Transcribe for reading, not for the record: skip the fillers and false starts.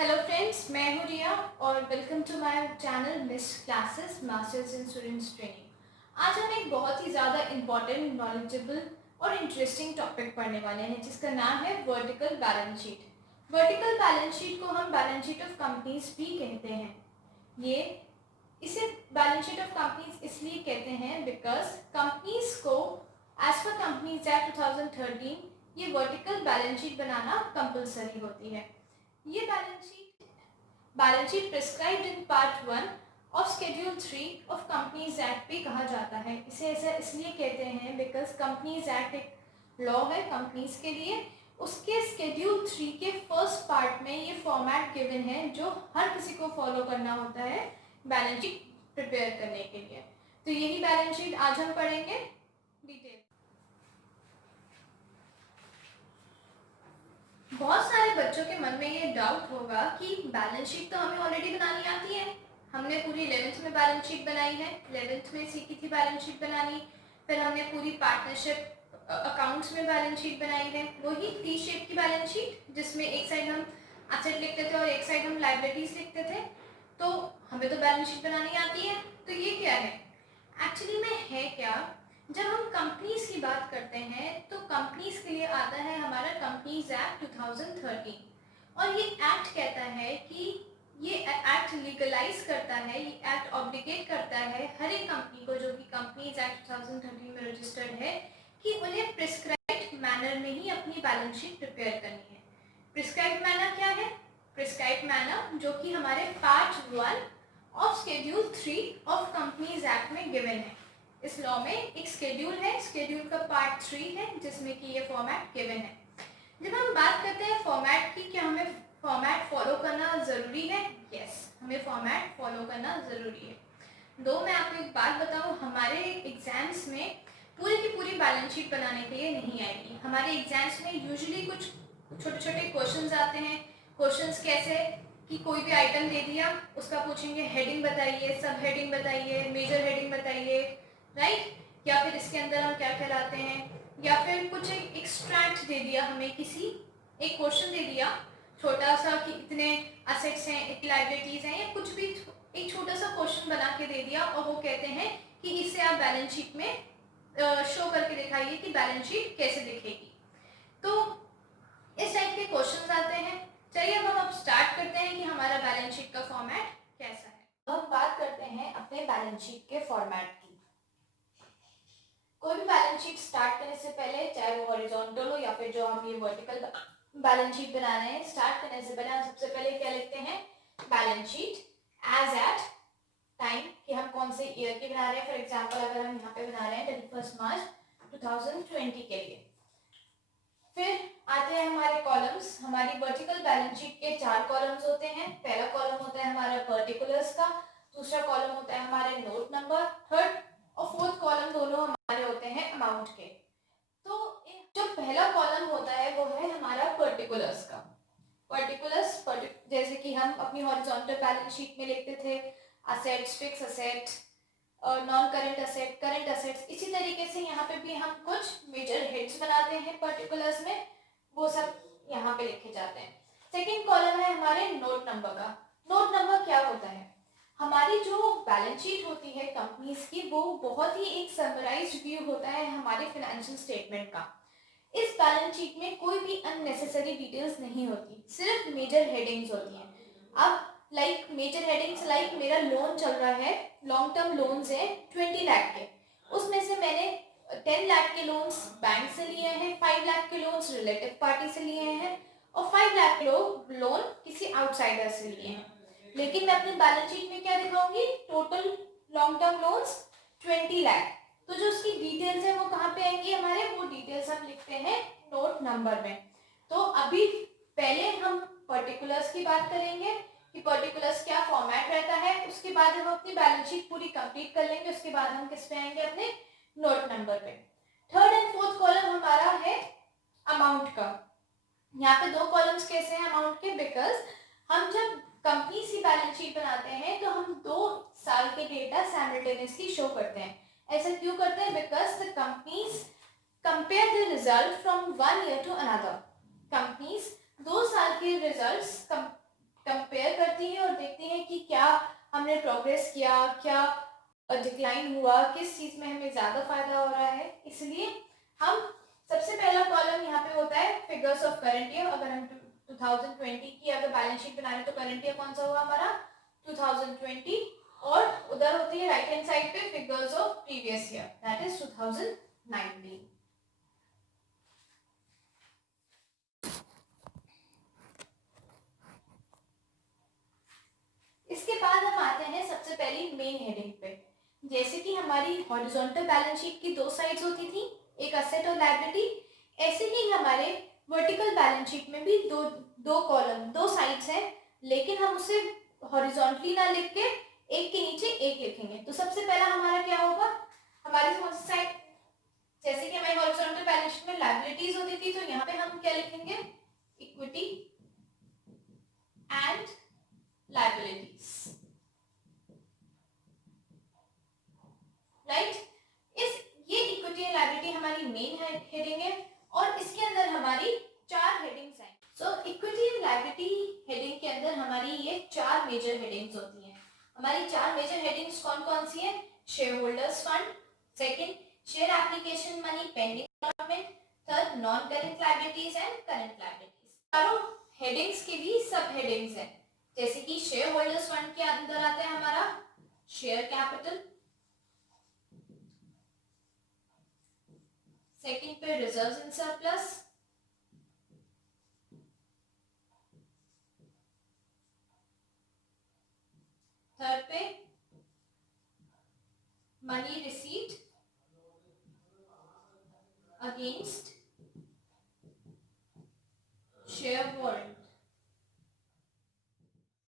Hello friends, मैं हूँ रिया और welcome to my channel miss classes masters in students training. आज हम एक बहुत ही ज़्यादा इम्पॉर्टेंट, नॉलेजेबल और इंटरेस्टिंग टॉपिक पढ़ने वाले हैं जिसका नाम है vertical balance sheet. Vertical balance sheet को हम बैलेंस शीट ऑफ कंपनीज भी कहते हैं। इसे बैलेंस शीट ऑफ कंपनीज इसलिए कहते हैं बिकॉज कंपनीज को एज पर कंपनीज एक्ट 2013 ये वर्टिकल बैलेंस शीट बनाना कंपलसरी होती है। ये balance sheet prescribed in part 1 of schedule 3 of companies act भी कहा जाता है। इसे ऐसा इसलिए कहते हैं बिकॉज कंपनीज एक्ट एक लॉ है कंपनीज के लिए। उसके शेड्यूल 3 के फर्स्ट पार्ट में ये फॉर्मेट गिवन है जो हर किसी को फॉलो करना होता है बैलेंस शीट प्रिपेयर करने के लिए। तो यही बैलेंस शीट आज हम पढ़ेंगे डिटेल। बहुत सारे बच्चों के मन में ये डाउट होगा कि बैलेंस शीट तो हमें ऑलरेडी बनानी आती है। हमने पूरी 11th में बैलेंस शीट बनाई है, 11th में सीखी थी बैलेंस शीट बनानी। फिर हमने पूरी पार्टनरशिप अकाउंट्स में बैलेंस शीट बनाई है, वही टी शेप की बैलेंस शीट जिसमें एक साइड हम एसेट लिखते थे और एक साइड हम लायबिलिटीज लिखते थे। तो हमें तो बैलेंस शीट बनानी आती है। तो ये क्या है, एक्चुअली में है क्या, जब हम कंपनीज की बात करते हैं तो कंपनीज के लिए आता है हमारा कंपनीज एक्ट 2013 और ये एक्ट कहता है कि ये एक्ट लीगलाइज करता है, ये एक्ट ऑब्लिगेट करता है हर एक कंपनी को जो कि कंपनीज एक्ट 2013 में रजिस्टर्ड है कि उन्हें प्रिस्क्राइब्ड मैनर में ही अपनी बैलेंस शीट प्रिपेयर करनी है। प्रिस्क्राइब्ड मैनर क्या है? प्रिस्क्राइब्ड मैनर जो कि हमारे part 1 of schedule 3 of companies act में गिवन है। इस लॉ में एक शेड्यूल है, शेड्यूल का पार्ट 3 है जिसमें कि ये फॉर्मेट गिवन है। जब हम बात करते हैं फॉर्मेट की, क्या हमें फॉर्मेट फॉलो करना ज़रूरी है? यस, हमें फॉर्मेट फॉलो करना ज़रूरी है। दो मैं आपको एक बात बताऊं, हमारे एग्जाम्स में पूरी की पूरी बैलेंस शीट बनाने के लिए नहीं आएगी। हमारे एग्जाम्स में यूजुअली कुछ छोटे छोटे क्वेश्चंस आते हैं। क्वेश्चंस कैसे कि कोई भी आइटम दे दिया, उसका पूछेंगे हेडिंग बताइए, सब हेडिंग बताइए, मेजर हेडिंग बताइए, राइट? या फिर इसके अंदर हम क्या कहलाते हैं, या फिर कुछ एक एक्सट्रैक्ट दे दिया हमें, किसी एक क्वेश्चन दे दिया छोटा सा कि इतने असेट्स हैं, इतनी लायबिलिटीज हैं, या कुछ भी एक छोटा सा क्वेश्चन बना के दे दिया और वो कहते हैं कि इससे आप बैलेंस शीट में शो करके दिखाइए कि बैलेंस शीट कैसे दिखेगी। तो इस टाइप के क्वेश्चंस आते हैं। चलिए अब स्टार्ट करते हैं कि हमारा बैलेंस शीट का फॉर्मेट कैसा है। अब हम बात करते हैं अपने बैलेंस शीट के फॉर्मेट की। कोई भी बैलेंस शीट स्टार्ट करने से पहले, चाहे वो हॉरिजॉन्टल हो या फिर जो हम ये वर्टिकल बैलेंस शीट बना रहे हैं, स्टार्ट करने से पहले हम सबसे पहले क्या लिखते हैं? Balance sheet as at time, कि हम कौन से ईयर की बना रहे हैं। फॉर एग्जांपल अगर हम यहाँ पे बना रहे हैं 31 मार्च 2020 के लिए। फिर आते हैं हमारे कॉलम्स। हमारी वर्टिकल बैलेंस शीट के 4 कॉलम्स होते हैं। पहला कॉलम होता है हमारा पर्टिकुलर्स का, दूसरा कॉलम होता है हमारे नोट नंबर, थर्ड और फोर्थ कॉलम दोनों हमारे होते हैं अमाउंट के। तो जो पहला कॉलम होता है वो है हमारा पर्टिकुलर्स का। पर्टिकुलर्स जैसे कि हम अपनी हॉरिजॉन्टल बैलेंस शीट में लिखते थे असेट्स, फिक्स असेट और non current asset, current assets. इसी तरीके से यहाँ पे भी हम कुछ मेजर हेड्स बनाते हैं पर्टिकुलर्स में, वो सब यहाँ पे लिखे जाते हैं। सेकेंड कॉलम है हमारे नोट नंबर का। नोट नंबर क्या होता है? हमारी जो बैलेंस शीट होती है कंपनीज की, वो बहुत ही एक समराइज्ड व्यू होता है हमारे फाइनेंशियल स्टेटमेंट का। इस बैलेंस शीट में कोई भी अननेसेसरी डिटेल्स नहीं होती, सिर्फ मेजर हेडिंग्स होती हैं। अब लाइक मेजर हेडिंग्स, लाइक मेरा लोन चल रहा है, लॉन्ग टर्म लोन्स है 20 लाख के, उसमें से मैंने 10 लाख के लोन्स बैंक से लिए हैं, 5 लाख के लोन्स रिलेटिव पार्टी से लिए हैं और 5 लाख के लोन किसी आउटसाइडर से लिए हैं। लेकिन मैं अपनी बैलेंस शीट में क्या दिखाऊंगी? Total long term loans 20 lakh. तो जो उसकी डिटेल्स है वो कहाँ पे आएंगी हमारे? वो डिटेल्स हम लिखते हैं नोट नंबर में। तो अभी पहले हम पर्टिकुलर्स की बात करेंगे कि पर्टिकुलर्स क्या फॉर्मेट रहता है, उसके बाद हम अपनी बैलेंस शीट पूरी कंप्लीट कर लेंगे, उसके बाद हम किस पे आएंगे? अपने नोट नंबर पे। थर्ड एंड फोर्थ कॉलम हमारा है अमाउंट का। यहाँ पे 2 कॉलम्स कैसे हैं अमाउंट के? बिकॉज हम जब कंपनी की बैलेंस शीट बनाते हैं तो हम 2 साल के डेटा साइमल्टेनियसली शो करते हैं। ऐसा क्यों करते हैं? Because the companies compare the result from 1 year to another. Companies 2 साल के रिजल्ट्स कंपेयर हमने प्रोग्रेस किया, क्या डिक्लाइन हुआ, किस चीज़ में हमें ज़्यादा फायदा हो रहा है। इसलिए हम सबसे पहला कॉलम यहाँ पे होता है फिगर्स ऑफ करंट ईयर। अगर हम 2020 की अगर बैलेंस शीट बना रहे तो करंट ईयर कौन सा हुआ हमारा 2020, और उधर होती है राइट हैंड साइड पे figures of previous year, that is 2019। इसके बाद हम आते हैं सबसे पहली मेन हेडिंग पे। जैसे कि हमारी हॉरिजॉन्टल बैलेंस शीट की दो साइड्स होती थी, एक असेट और लायबिलिटी, ऐसे ही हमारे वर्टिकल बैलेंस शीट में भी दो कॉलम, दो साइड्स हैं, लेकिन हम उसे हॉरिजॉन्टली ना लिख के एक के नीचे एक लिखेंगे। तो सबसे पहला हमारा क्या होगा, हमारी कौन सी साइड, जैसे कि हमारी हॉरिजॉन्टल बैलेंस शीट में लायबिलिटीज होती थी, तो यहाँ पे हम क्या लिखेंगे, इक्विटी एंड लायबिलिटीज, राइट। ये इक्विटी एंड लायबिलिटी हमारी मेन हेडिंग है, और इसके अंदर हमारी चार हेडिंग्स हैं। सो इक्विटी एंड लायबिलिटी हेडिंग के अंदर हमारी ये चार मेजर हेडिंग्स होती हैं। हमारी चार मेजर हेडिंग्स कौन कौन सी है, share holders fund, second share application money pending allotment, third non current liabilities and current liabilities. चारों हेडिंग्स की भी सब हेडिंग्स हैं। जैसे कि शेयर होल्डर्स फंड के अंदर आता है हमारा शेयर कैपिटल, सेकंड पे रिजर्व्स एंड सरप्लस, थर्ड पे money receipt against share warrant,